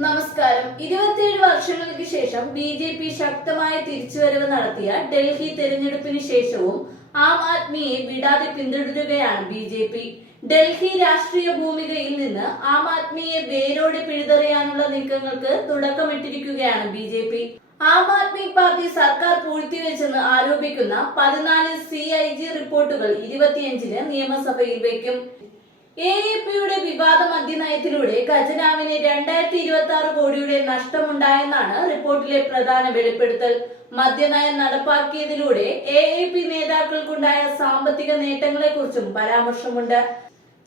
നമസ്കാരം. ഇരുപത്തിയേഴ് വർഷങ്ങൾക്ക് ശേഷം ബി ജെ പി ശക്തമായ തിരിച്ചുവരവ് നടത്തിയ ഡൽഹി തെരഞ്ഞെടുപ്പിന് ശേഷവും ആം ആദ്മിയെ വിടാതെ പിന്തുടരുകയാണ് ബി ജെ പി. ഡൽഹി രാഷ്ട്രീയ ഭൂമികയിൽ നിന്ന് ആം ആദ്മിയെ വേരോടെ പിഴുതെറിയാനുള്ള നീക്കങ്ങൾക്ക് തുടക്കമിട്ടിരിക്കുകയാണ് B J P. Aam Aadmi party സർക്കാർ പൂഴ്ത്തിവെച്ചെന്ന് ആരോപിക്കുന്ന പതിനാല് സി ഐ ജി റിപ്പോർട്ടുകൾ ഇരുപത്തിയഞ്ചിന് നിയമസഭയിൽ വയ്ക്കും. എ എ പിയുടെ വിവാദ മദ്യനയത്തിലൂടെ ഖജനാവിന് രണ്ടായിരത്തി ഇരുപത്തി ആറ് കോടിയുടെ നഷ്ടമുണ്ടായെന്നാണ് റിപ്പോർട്ടിലെ പ്രധാന വെളിപ്പെടുത്തൽ. മദ്യനയം നടപ്പാക്കിയതിലൂടെ എ എ പി നേതാക്കൾക്കുണ്ടായ സാമ്പത്തിക നേട്ടങ്ങളെക്കുറിച്ചും പരാമർശമുണ്ട്.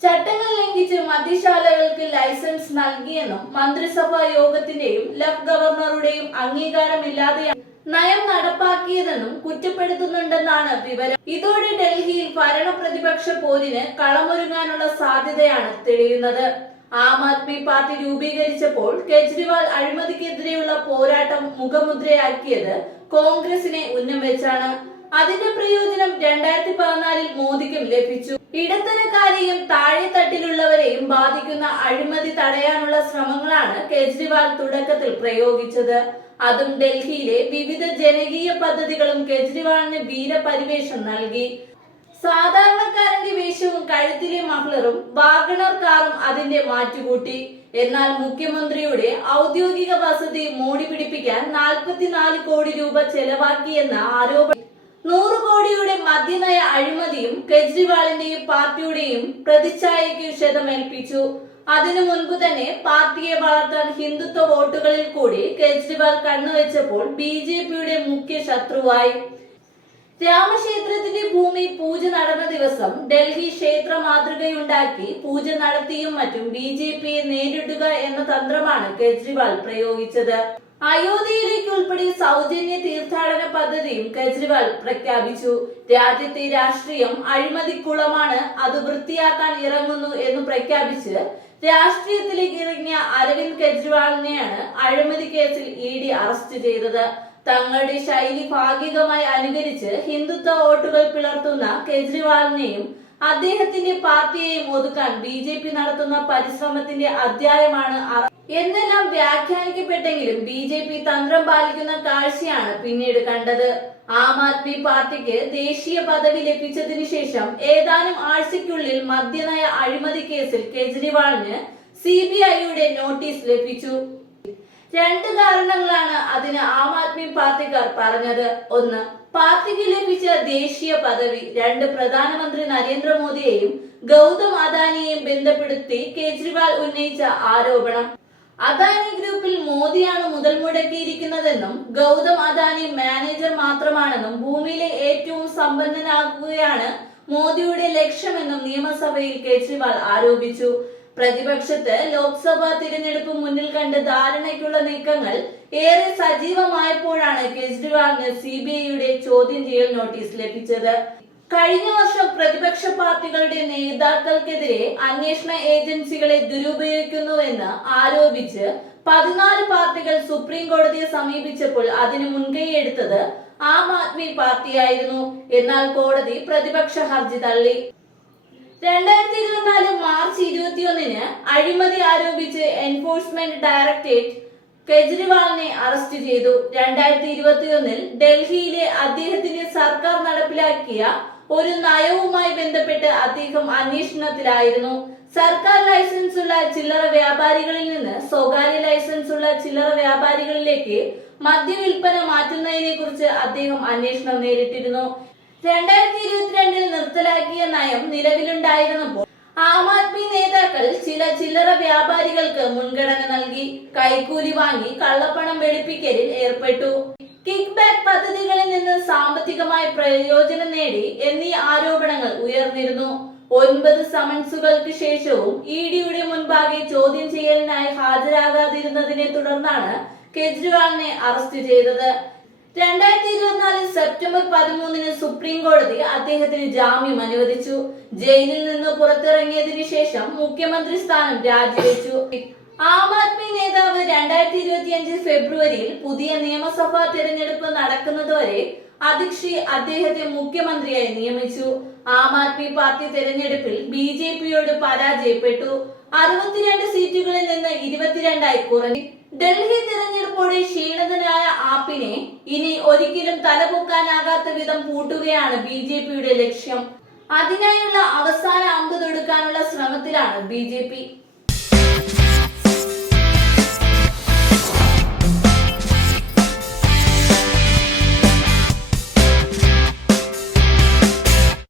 ചട്ടങ്ങൾ ലംഘിച്ച് മദ്യശാലകൾക്ക് ലൈസൻസ് നൽകിയെന്നും മന്ത്രിസഭാ യോഗത്തിന്റെയും ലഫ് ഗവർണറുടെയും അംഗീകാരമില്ലാതെയാണ് നയം നടപ്പാക്കിയതെന്നും കുറ്റപ്പെടുത്തുന്നുണ്ടെന്നാണ് വിവരം. ഇതോടെ ഡൽഹിയിൽ ഭരണ പ്രതിപക്ഷ പോരിന് കളമൊരുങ്ങാനുള്ള സാധ്യതയാണ് തെളിയുന്നത്. ആം ആദ്മി പാർട്ടി രൂപീകരിച്ചപ്പോൾ കെജ്രിവാൾ അഴിമതിക്കെതിരെയുള്ള പോരാട്ടം മുഖമുദ്രയാക്കിയത് കോൺഗ്രസിനെ ഉന്നം വെച്ചാണ്. അതിന്റെ പ്രയോജനം രണ്ടായിരത്തി പതിനാലിൽ മോദിക്കും ലഭിച്ചു. ഇടത്തരക്കാരെയും താഴെ തട്ടിലുള്ളവരെയും ബാധിക്കുന്ന അഴിമതി തടയാനുള്ള ശ്രമങ്ങളാണ് കേജ്രിവാൾ തുടക്കത്തിൽ പ്രയോഗിച്ചത്. അതും ഡൽഹിയിലെ വിവിധ ജനകീയ പദ്ധതികളും കേജ്രിവാളിന് വീരപരിവേഷം നൽകി. സാധാരണക്കാരന്റെ വേഷവും കഴുത്തിലെ മഫ്ലറും വാഗണർ കാറും അതിന്റെ മാറ്റുകൂട്ടി. എന്നാൽ മുഖ്യമന്ത്രിയുടെ ഔദ്യോഗിക വസതി മോടി പിടിപ്പിക്കാൻ നാൽപ്പത്തിനാല് കോടി രൂപ ചെലവാക്കിയെന്ന ആരോപണം. നൂറ് കോടിയുടെ മദ്യനയ അഴിമതിയും കെജ്രിവാളിന്റെയും പാർട്ടിയുടെയും പ്രതിച്ഛായയ്ക്ക് ക്ഷതമേൽപ്പിച്ചു അതിനു മുൻപ് തന്നെ പാർട്ടിയെ വളർത്താൻ ഹിന്ദുത്വ വോട്ടുകളിൽ കൂടി കെജ്രിവാൾ കണ്ണുവെച്ചപ്പോൾ ബി ജെ പിയുടെ മുഖ്യ ശത്രുവായി. രാമക്ഷേത്രത്തിന്റെ ഭൂമി പൂജ നടന്ന ദിവസം ഡൽഹി ക്ഷേത്ര മാതൃകയുണ്ടാക്കി പൂജ നടത്തിയും മറ്റും ബി ജെ പിയെ നേരിടുക എന്ന തന്ത്രമാണ് കെജ്രിവാൾ പ്രയോഗിച്ചത്. അയോധ്യയിലേക്ക് ഉൾപ്പെടെ സൗജന്യ തീർത്ഥാടന പദ്ധതിയും കെജ്രിവാൾ പ്രഖ്യാപിച്ചു. രാജ്യത്തെ രാഷ്ട്രീയം അഴിമതിക്കുളമാണ് അത് വൃത്തിയാക്കാൻ ഇറങ്ങുന്നു എന്ന് പ്രഖ്യാപിച്ച് രാഷ്ട്രീയത്തിലേക്ക് ഇറങ്ങിയ അരവിന്ദ് കെജ്രിവാളിനെയാണ് അഴിമതി കേസിൽ ഇ ഡി അറസ്റ്റ് ചെയ്തത്. തങ്ങളുടെ ശൈലി ഭാഗികമായി അനുകരിച്ച് ഹിന്ദുത്വ വോട്ടുകൾ പിളർത്തുന്ന കെജ്രിവാളിനെയും അദ്ദേഹത്തിന്റെ പാർട്ടിയെയും ഒതുക്കാൻ ബി നടത്തുന്ന പരിശ്രമത്തിന്റെ അധ്യായമാണ് എന്നെല്ലാം വ്യാഖ്യാനിക്കപ്പെട്ടെങ്കിലും ബി ജെ പി തന്ത്രം പാലിക്കുന്ന കാഴ്ചയാണ് പിന്നീട് കണ്ടത്. ആം ആദ്മി പാർട്ടിക്ക് ദേശീയ പദവി ലഭിച്ചതിനു ശേഷം ഏതാനും ആഴ്ചയ്ക്കുള്ളിൽ മദ്യനയ അഴിമതി കേസിൽ കെജ്രിവാളിന് സി ബി ഐയുടെ നോട്ടീസ് ലഭിച്ചു. രണ്ട് കാരണങ്ങളാണ് അതിന് ആം ആദ്മി പാർട്ടിക്കാർ പറഞ്ഞത്. ഒന്ന് പാർട്ടിക്ക് ലഭിച്ച ദേശീയ പദവി രണ്ട് പ്രധാനമന്ത്രി നരേന്ദ്രമോദിയെയും ഗൗതം അദാനിയെയും ബന്ധപ്പെടുത്തി കേജ്രിവാൾ ഉന്നയിച്ച ആരോപണം. അദാനി ഗ്രൂപ്പിൽ മോദിയാണ് മുതൽ മുടക്കിയിരിക്കുന്നതെന്നും ഗൗതം അദാനി മാനേജർ മാത്രമാണെന്നും ഭൂമിയിലെ ഏറ്റവും സമ്പന്നനാകുകയാണ് മോദിയുടെ ലക്ഷ്യമെന്നും നിയമസഭയിൽ കേജ്രിവാൾ ആരോപിച്ചു. പ്രതിപക്ഷത്ത് ലോക്സഭാ തിരഞ്ഞെടുപ്പ് മുന്നിൽ കണ്ട് ധാരണയ്ക്കുള്ള നീക്കങ്ങൾ ഏറെ സജീവമായപ്പോഴാണ് കേജ്രിവാളിന് സി ബി ഐയുടെ ചോദ്യം ചെയ്യൽ നോട്ടീസ് ലഭിച്ചത്. കഴിഞ്ഞ വർഷം പ്രതിപക്ഷ പാർട്ടികളുടെ നേതാക്കൾക്കെതിരെ അന്വേഷണ ഏജൻസികളെ ദുരുപയോഗിക്കുന്നുവെന്ന് ആരോപിച്ച് പതിനാല് പാർട്ടികൾ സുപ്രീം കോടതിയെ സമീപിച്ചപ്പോൾ അതിന് മുൻകൈയെടുത്തത് ആം ആദ്മി പാർട്ടിയായിരുന്നു. എന്നാൽ കോടതി പ്രതിപക്ഷ ഹർജി തള്ളി. രണ്ടായിരത്തി ഇരുപത്തിനാല് മാർച്ച് ഇരുപത്തിയൊന്നിന് അഴിമതി ആരോപിച്ച് എൻഫോഴ്സ്മെന്റ് ഡയറക്ടറേറ്റ് കെജ്രിവാളിനെ അറസ്റ്റ് ചെയ്തു. രണ്ടായിരത്തി ഇരുപത്തിയൊന്നിൽ ഡൽഹിയിലെ അദ്ദേഹത്തിന്റെ സർക്കാർ നടപ്പിലാക്കിയ ഒരു നയവുമായി ബന്ധപ്പെട്ട് അദ്ദേഹം അന്വേഷണത്തിലായിരുന്നു. സർക്കാർ ലൈസൻസ് ഉള്ള ചില്ലറ വ്യാപാരികളിൽ നിന്ന് സ്വകാര്യ ലൈസൻസ് ഉള്ള ചില്ലറ വ്യാപാരികളിലേക്ക് മദ്യവിൽപ്പന മാറ്റുന്നതിനെ കുറിച്ച് അദ്ദേഹം അന്വേഷണം നേരിട്ടിരുന്നു. രണ്ടായിരത്തി ഇരുപത്തിരണ്ടിൽ നിർത്തലാക്കിയ നയം നിലവിലുണ്ടായിരുന്നപ്പോൾ ആം ആദ്മി നേതാക്കൾ ചില ചില്ലറ വ്യാപാരികൾക്ക് മുൻഗണന നൽകി കൈക്കൂലി വാങ്ങി കള്ളപ്പണം വെളുപ്പിക്കലിൽ ഏർപ്പെട്ടു. കിക്ക് ബാക്ക് പദ്ധതികളിൽ നിന്ന് സാമ്പത്തികമായ പ്രയോജനം നേടി എന്നീ ആരോപണങ്ങൾ ഉയർന്നിരുന്നു. ഒൻപത് സമൻസുകൾക്ക് ശേഷവും ഇ ഡിയുടെ മുൻപാകെ ചോദ്യം ചെയ്യലിനായി ഹാജരാകാതിരുന്നതിനെ തുടർന്നാണ് കെജ്രിവാളിനെ അറസ്റ്റ് ചെയ്തത്. രണ്ടായിരത്തി ഇരുപത്തിനാല് സെപ്റ്റംബർ പതിമൂന്നിന് സുപ്രീം കോടതി അദ്ദേഹത്തിന് ജാമ്യം അനുവദിച്ചു. ജയിലിൽ നിന്ന് പുറത്തിറങ്ങിയതിനു ശേഷം മുഖ്യമന്ത്രി സ്ഥാനം രാജിവെച്ചു. ആം ആദ്മി നേതാവ് രണ്ടായിരത്തി ഇരുപത്തിയഞ്ച് ഫെബ്രുവരിയിൽ പുതിയ നിയമസഭാ തെരഞ്ഞെടുപ്പ് നടക്കുന്നതുവരെ അധിക്ഷി അദ്ദേഹത്തെ മുഖ്യമന്ത്രിയായി നിയമിച്ചു. ആം ആദ്മി പാർട്ടി തെരഞ്ഞെടുപ്പിൽ ബി ജെ പിയോട് പരാജയപ്പെട്ടു. അറുപത്തിരണ്ട് സീറ്റുകളിൽ നിന്ന് ഇരുപത്തിരണ്ടായി കുറഞ്ഞു. ഡൽഹി തെരഞ്ഞെടുപ്പോടെ ക്ഷീണിതനായ ആപ്പിനെ ഇനി ഒരിക്കലും തലപൊക്കാനാകാത്ത വിധം പൂട്ടുകയാണ് ബി ജെ പിയുടെ ലക്ഷ്യം. അതിനായുള്ള അവസാന അമ്പ് തൊടുക്കാനുള്ള ശ്രമത്തിലാണ് ബി ജെ പി.